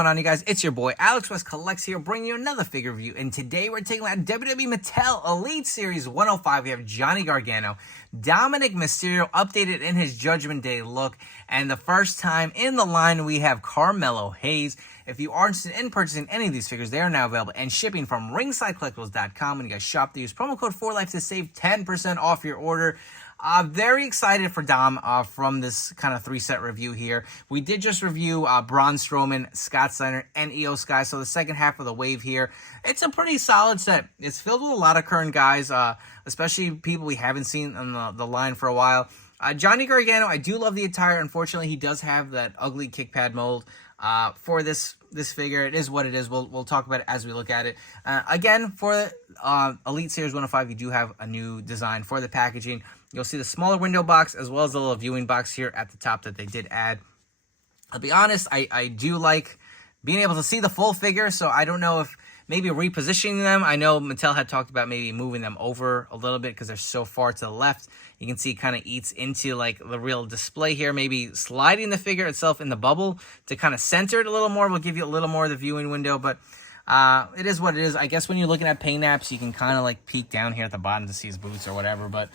going on, you guys? It's your boy Alex West Collects here, bringing you another figure review. And today we're taking out WWE Mattel Elite Series 105. We have Johnny Gargano, Dominik Mysterio updated in his Judgment Day look, and the first time in the line we have Carmelo Hayes. If you are interested in purchasing any of these figures, they are now available and shipping from ringsidecollectibles.com. When you guys shop, they use promo code 4LIFE to save 10% off your order. Very excited for Dom from this kind of three-set review here. We did just review Braun Strowman, Scott Steiner, and Io Sky, so the second half of the wave here. It's a pretty solid set. It's filled with a lot of current guys, especially people we haven't seen on the line for a while. Johnny Gargano, I do love the attire. Unfortunately, he does have that ugly kick pad mold for this figure. It is what it is. We'll talk about it as we look at it. Again, for Elite Series 105, you do have a new design for the packaging. You'll see the smaller window box as well as the little viewing box here at the top that they did add. I'll be honest, I do like being able to see the full figure, so I don't know if maybe repositioning them. I know Mattel had talked about maybe moving them over a little bit because they're so far to the left. You can see it kind of eats into like the real display here. Maybe sliding the figure itself in the bubble to kind of center it a little more will give you a little more of the viewing window, but it is what it is. I guess when you're looking at paint apps, you can kind of like peek down here at the bottom to see his boots or whatever. But,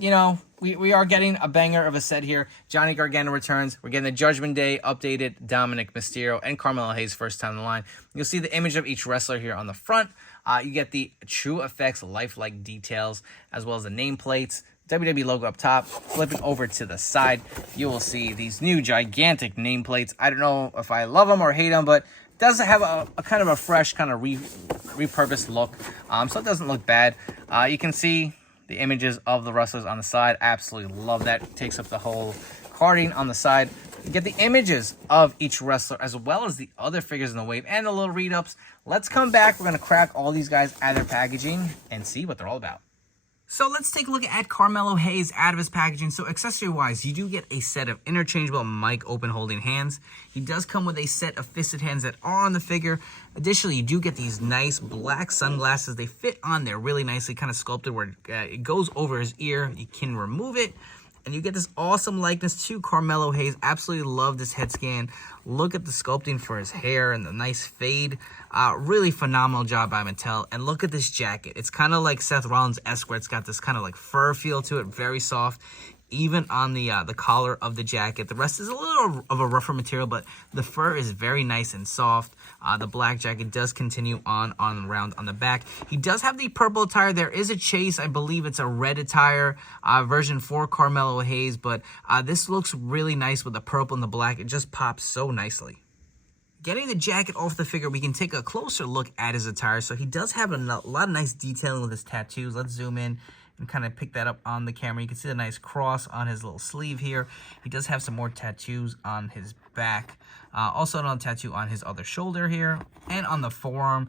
you know, we are getting a banger of a set here. Johnny Gargano returns. We're getting the Judgment Day updated Dominik Mysterio and Carmelo Hayes first time in the line. You'll see the image of each wrestler here on the front. You get the True Effects lifelike details as well as the nameplates. WWE logo up top. Flipping over to the side, you will see these new gigantic nameplates. I don't know if I love them or hate them, but does have a kind of a fresh kind of repurposed look, so it doesn't look bad. You can see the images of the wrestlers on the side. Absolutely love that. It takes up the whole carding on the side. You get the images of each wrestler as well as the other figures in the wave and the little read-ups. Let's come back. We're going to crack all these guys out of their packaging and see what they're all about. So let's take a look at Carmelo Hayes out of his packaging. So accessory-wise, you do get a set of interchangeable mic open holding hands. He does come with a set of fisted hands that are on the figure. Additionally, you do get these nice black sunglasses. They fit on there really nicely, kind of sculpted where it goes over his ear. You can remove it. And you get this awesome likeness to Carmelo Hayes. Absolutely love this head scan. Look at the sculpting for his hair and the nice fade. Really phenomenal job by Mattel. And look at this jacket. It's kind of like Seth Rollins-esque where it's got this kind of like fur feel to it. Very soft. Even on the collar of the jacket. The rest is a little of a rougher material, but the fur is very nice and soft. The black jacket does continue on around on the back. He does have the purple attire. There is a chase. I believe it's a red attire version for Carmelo Hayes, but this looks really nice with the purple and the black. It just pops so nicely. Getting the jacket off the figure, we can take a closer look at his attire. So he does have a lot of nice detailing with his tattoos. Let's zoom in and kind of pick that up on the camera. You can see the nice cross on his little sleeve here. He does have some more tattoos on his back. Also another tattoo on his other shoulder here and on the forearm.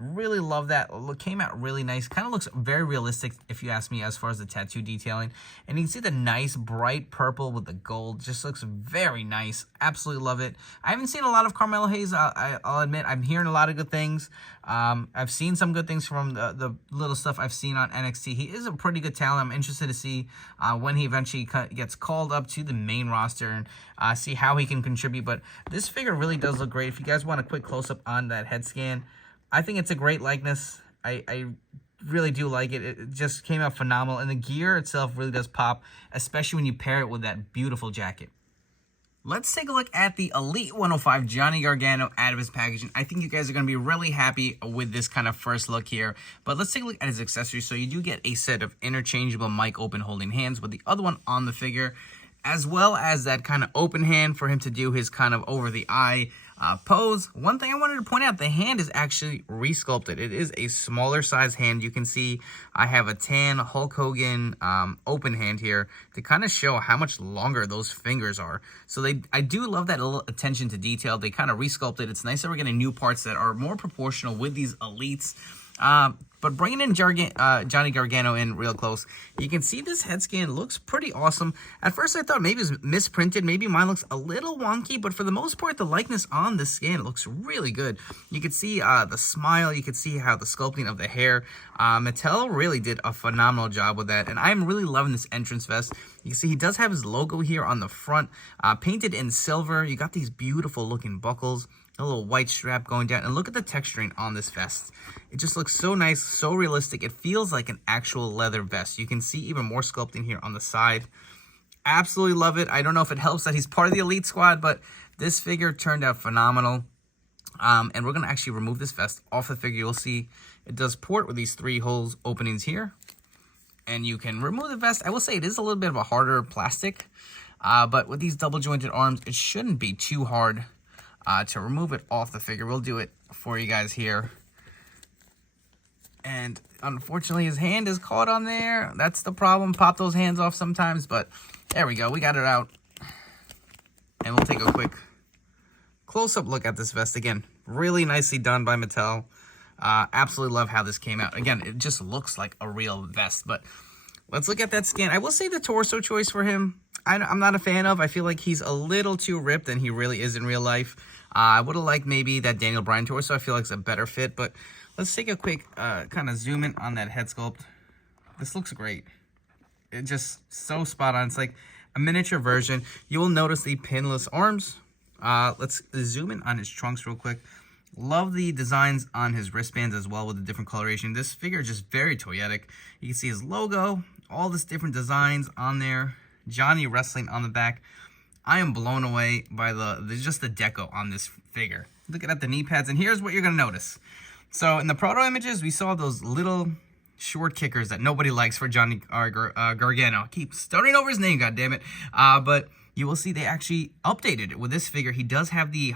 Really love that. Look, came out really nice. Kind of looks very realistic, if you ask me, as far as the tattoo detailing. And you can see the nice bright purple with the gold. Just looks very nice. Absolutely love it. I haven't seen a lot of Carmelo Hayes, I'll admit. I'm hearing a lot of good things. I've seen some good things from the little stuff I've seen on NXT. He is a pretty good talent. I'm interested to see when he eventually gets called up to the main roster and see how he can contribute. But this figure really does look great. If you guys want a quick close-up on that head scan, I think it's a great likeness. I really do like it. It just came out phenomenal. And the gear itself really does pop, especially when you pair it with that beautiful jacket. Let's take a look at the Elite 105 Johnny Gargano out of his packaging. I think you guys are going to be really happy with this kind of first look here. But let's take a look at his accessories. So you do get a set of interchangeable mic open holding hands with the other one on the figure, as well as that kind of open hand for him to do his kind of over-the-eye pose. One thing I wanted to point out, the hand is actually resculpted. It is a smaller size hand. You can see I have a tan Hulk Hogan open hand here to kind of show how much longer those fingers are. So I do love that little attention to detail. They kind of resculpted. It's nice that we're getting new parts that are more proportional with these elites. But bringing in Johnny Gargano in real close, you can see this head scan looks pretty awesome. At first, I thought maybe it was misprinted. Maybe mine looks a little wonky, but for the most part, the likeness on the scan looks really good. You can see the smile. You can see how the sculpting of the hair. Mattel really did a phenomenal job with that, and I'm really loving this entrance vest. You can see he does have his logo here on the front, painted in silver. You got these beautiful looking buckles. A little white strap going down. And look at the texturing on this vest. It just looks so nice, so realistic. It feels like an actual leather vest. You can see even more sculpting here on the side. Absolutely love it. I don't know if it helps that he's part of the Elite Squad, but this figure turned out phenomenal. And we're going to actually remove this vest off the figure. You'll see it does port with these 3 holes openings here. And you can remove the vest. I will say it is a little bit of a harder plastic. But with these double jointed arms, it shouldn't be too hard to remove it off the figure. We'll do it for you guys here. And unfortunately, his hand is caught on there. That's the problem. Pop those hands off sometimes. But there we go. We got it out. And we'll take a quick close-up look at this vest. Again, really nicely done by Mattel. Absolutely love how this came out. Again, it just looks like a real vest. But let's look at that skin. I will say the torso choice for him, I'm not a fan of. I feel like he's a little too ripped than he really is in real life. I would have liked maybe that Daniel Bryan torso. I feel like it's a better fit. But let's take a quick kind of zoom in on that head sculpt. This looks great. It's just so spot on. It's like a miniature version. You will notice the pinless arms. Let's zoom in on his trunks real quick. Love the designs on his wristbands as well with the different coloration. This figure is just very toyetic. You can see his logo, all this different designs on there. Johnny Wrestling on the back. I am blown away by just the deco on this figure. Looking at the knee pads, and here's what you're going to notice. So in the proto images, we saw those little short kickers that nobody likes for Johnny Gargano. I keep starting over his name, goddammit. But you will see they actually updated it with this figure. He does have the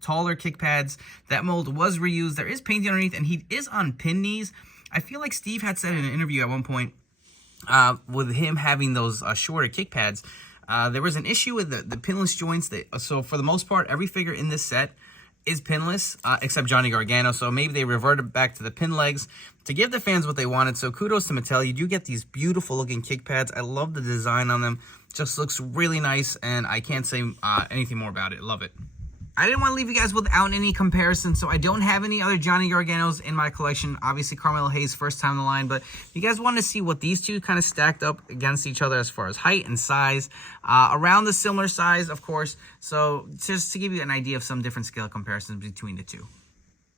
taller kick pads. That mold was reused. There is painting underneath, and he is on pin knees. I feel like Steve had said in an interview at one point with him having those shorter kick pads, there was an issue with the pinless joints. So for the most part, every figure in this set is pinless, except Johnny Gargano. So maybe they reverted back to the pin legs to give the fans what they wanted. So kudos to Mattel. You do get these beautiful looking kick pads. I love the design on them. Just looks really nice, and I can't say anything more about it. Love it. I didn't want to leave you guys without any comparison, so I don't have any other Johnny Garganos in my collection. Obviously, Carmelo Hayes, first time in the line, but if you guys want to see what these two kind of stacked up against each other as far as height and size, around the similar size, of course. So just to give you an idea of some different scale comparisons between the two.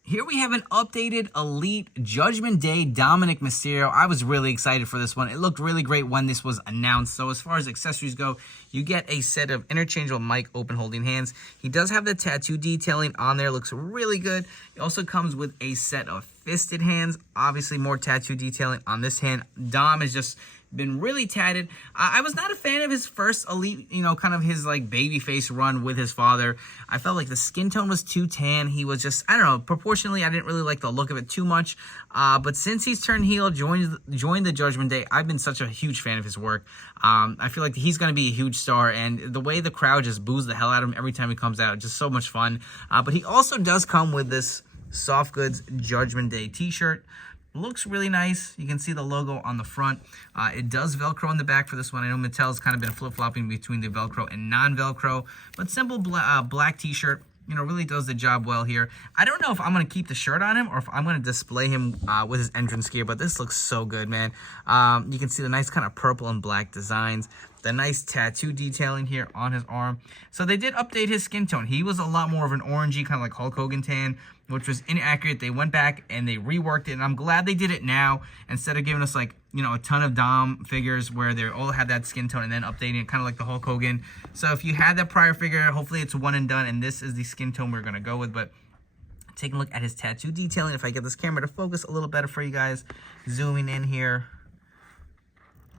Here we have an updated Elite Judgment Day Dominik Mysterio. I was really excited for this one. It looked really great when this was announced. So as far as accessories go, you get a set of interchangeable mic open holding hands. He does have the tattoo detailing on there. Looks really good. It also comes with a set of fisted hands. Obviously more tattoo detailing on this hand. Dom is just been really tatted. I was not a fan of his first Elite, kind of his like babyface run with his father. I felt like the skin tone was too tan. He was just, I don't know, proportionally, I didn't really like the look of it too much. But since he's turned heel, joined the Judgment Day, I've been such a huge fan of his work. I feel like he's going to be a huge star, and the way the crowd just boos the hell out of him every time he comes out, just so much fun. But he also does come with this Soft Goods Judgment Day t-shirt. Looks really nice. You can see the logo on the front. It does Velcro in the back for this one. I know Mattel's kind of been flip-flopping between the Velcro and non-Velcro, but simple black t-shirt, really does the job well here. I don't know if I'm going to keep the shirt on him or if I'm going to display him with his entrance gear, but this looks so good, man. You can see the nice kind of purple and black designs. The nice tattoo detailing here on his arm. So they did update his skin tone. He was a lot more of an orangey, kind of like Hulk Hogan tan, which was inaccurate. They went back and they reworked it, and I'm glad they did it now instead of giving us like, a ton of Dom figures where they all had that skin tone and then updating it kind of like the Hulk Hogan. So if you had that prior figure, hopefully it's one and done, and this is the skin tone we're going to go with. But taking a look at his tattoo detailing, if I get this camera to focus a little better for you guys, zooming in here.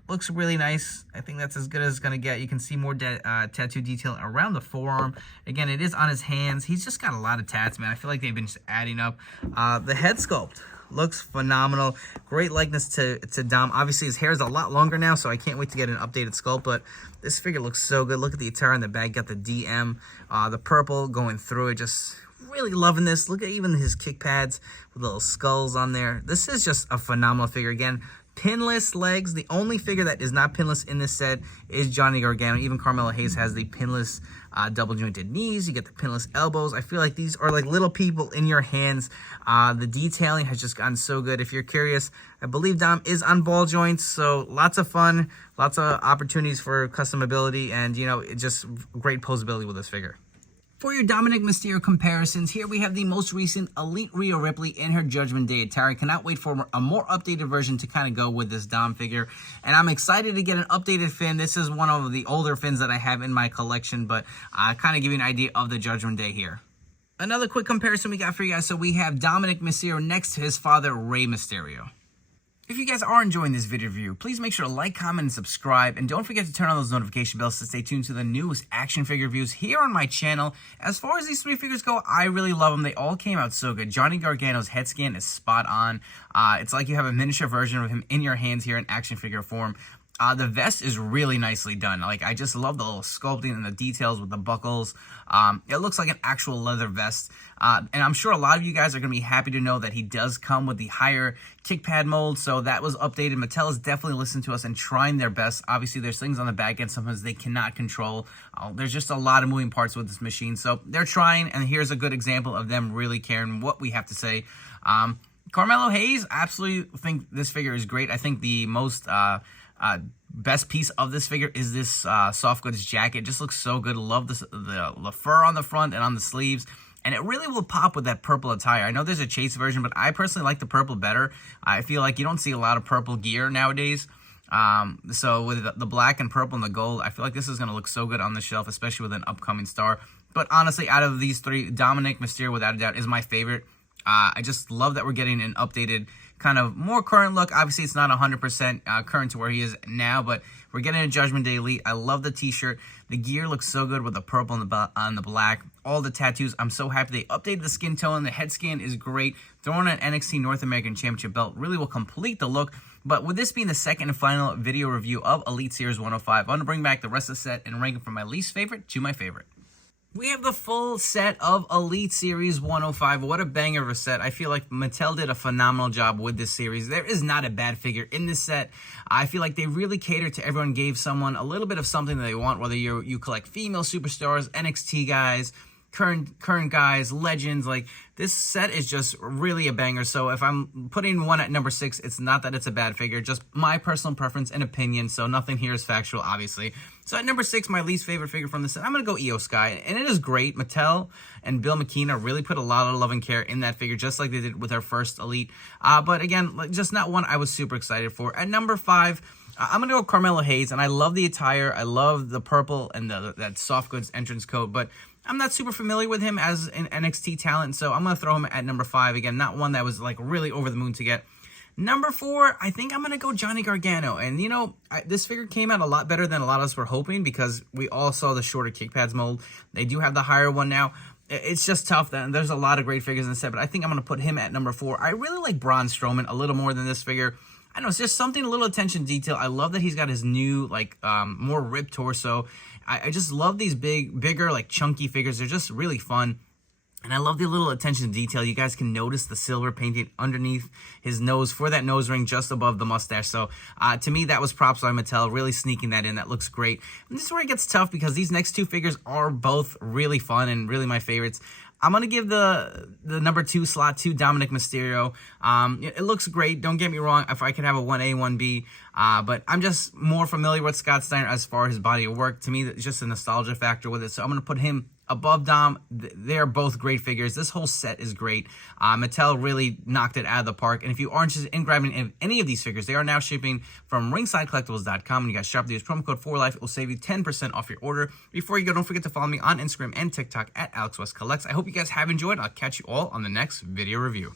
Looks really nice. I think that's as good as it's going to get. You can see more tattoo detail around the forearm. Again, it is on his hands. He's just got a lot of tats, man. I feel like they've been just adding up. The head sculpt looks phenomenal. Great likeness to Dom. Obviously, his hair is a lot longer now, so I can't wait to get an updated sculpt, but this figure looks so good. Look at the attire on the back. Got the DM, the purple going through it. Just really loving this. Look at even his kick pads with little skulls on there. This is just a phenomenal figure. Again, pinless legs. The only figure that is not pinless in this set is Johnny Gargano. Even Carmelo Hayes has the pinless double jointed knees. You get the pinless elbows. I feel like these are like little people in your hands. The detailing has just gotten so good. If you're curious, I believe Dom is on ball joints, so lots of fun, lots of opportunities for customability, and it's just great posability with this figure. For your Dominik Mysterio comparisons, here we have the most recent Elite Rhea Ripley in her Judgment Day attire. I cannot wait for a more updated version to kind of go with this Dom figure. And I'm excited to get an updated Finn. This is one of the older Finns that I have in my collection, but kind of give you an idea of the Judgment Day here. Another quick comparison we got for you guys. So we have Dominik Mysterio next to his father, Rey Mysterio. If you guys are enjoying this video review, please make sure to like, comment, and subscribe. And don't forget to turn on those notification bells to stay tuned to the newest action figure reviews here on my channel. As far as these three figures go, I really love them. They all came out so good. Johnny Gargano's head scan is spot on. It's like you have a miniature version of him in your hands here in action figure form. The vest is really nicely done. Like, I just love the little sculpting and the details with the buckles. It looks like an actual leather vest. And I'm sure a lot of you guys are going to be happy to know that he does come with the higher kick pad mold. So that was updated. Mattel has definitely listened to us and trying their best. Obviously, there's things on the back end sometimes they cannot control. There's just a lot of moving parts with this machine. So they're trying, and here's a good example of them really caring what we have to say. Carmelo Hayes, absolutely think this figure is great. I think the most... best piece of this figure is this soft goods jacket. It just looks so good. Love the fur on the front and on the sleeves. And it really will pop with that purple attire. I know there's a chase version, but I personally like the purple better. I feel like you don't see a lot of purple gear nowadays. So with the black and purple and the gold, I feel like this is going to look so good on the shelf, especially with an upcoming star. But honestly, out of these three, Dominik Mysterio, without a doubt, is my favorite. I just love that we're getting an updated, kind of more current look. Obviously, it's not 100% current to where he is now, but we're getting a Judgment Day Elite. I love the t-shirt. The gear looks so good with the purple and the black. All the tattoos, I'm so happy they updated the skin tone. The head scan is great. Throwing an NXT North American Championship belt really will complete the look. But with this being the second and final video review of Elite Series 105, I'm going to bring back the rest of the set and rank it from my least favorite to my favorite. We have the full set of Elite Series 105. What a banger of a set. I feel like Mattel did a phenomenal job with this series. There is not a bad figure in this set. I feel like they really catered to everyone, gave someone a little bit of something that they want, whether you collect female superstars, NXT guys, current guys, legends. Like, this set is just really a banger. So if I'm putting one at number 6, it's not that it's a bad figure, just my personal preference and opinion. So nothing here is factual, obviously. So at number 6, my least favorite figure from the set, I'm going to go Io Sky. And it is great. Mattel and Bill McKenna really put a lot of love and care in that figure, just like they did with our first Elite. But again, just not one I was super excited for. At number 5, I'm going to go Carmelo Hayes. And I love the attire. I love the purple and that soft goods entrance coat. But I'm not super familiar with him as an NXT talent, so I'm going to throw him at number 5. Again, not one that was like really over the moon to get. Number 4, I think I'm going to go Johnny Gargano. And, you know, this figure came out a lot better than a lot of us were hoping because we all saw the shorter kick pads mold. They do have the higher one now. It's just tough. There's a lot of great figures in the set, but I think I'm going to put him at number 4. I really like Braun Strowman a little more than this figure. I know, it's just something, a little attention to detail. I love that he's got his new, like, more ripped torso. I just love these bigger, like, chunky figures. They're just really fun. And I love the little attention to detail. You guys can notice the silver painted underneath his nose for that nose ring just above the mustache. So, to me, that was props by Mattel, really sneaking that in. That looks great. And this is where it gets tough because these next two figures are both really fun and really my favorites. I'm going to give the number 2 slot to Dominik Mysterio. It looks great. Don't get me wrong. If I could have a 1A, 1B. But I'm just more familiar with Scott Steiner as far as his body of work. To me, it's just a nostalgia factor with it. So I'm going to put him above Dom. They're both great figures. This whole set is great. Mattel really knocked it out of the park. And if you are interested in grabbing any of these figures, they are now shipping from ringsidecollectibles.com. And you guys shop, use promo code 4LIFE. It will save you 10% off your order. Before you go, don't forget to follow me on Instagram and TikTok at AlexWestCollects. I hope you guys have enjoyed. I'll catch you all on the next video review.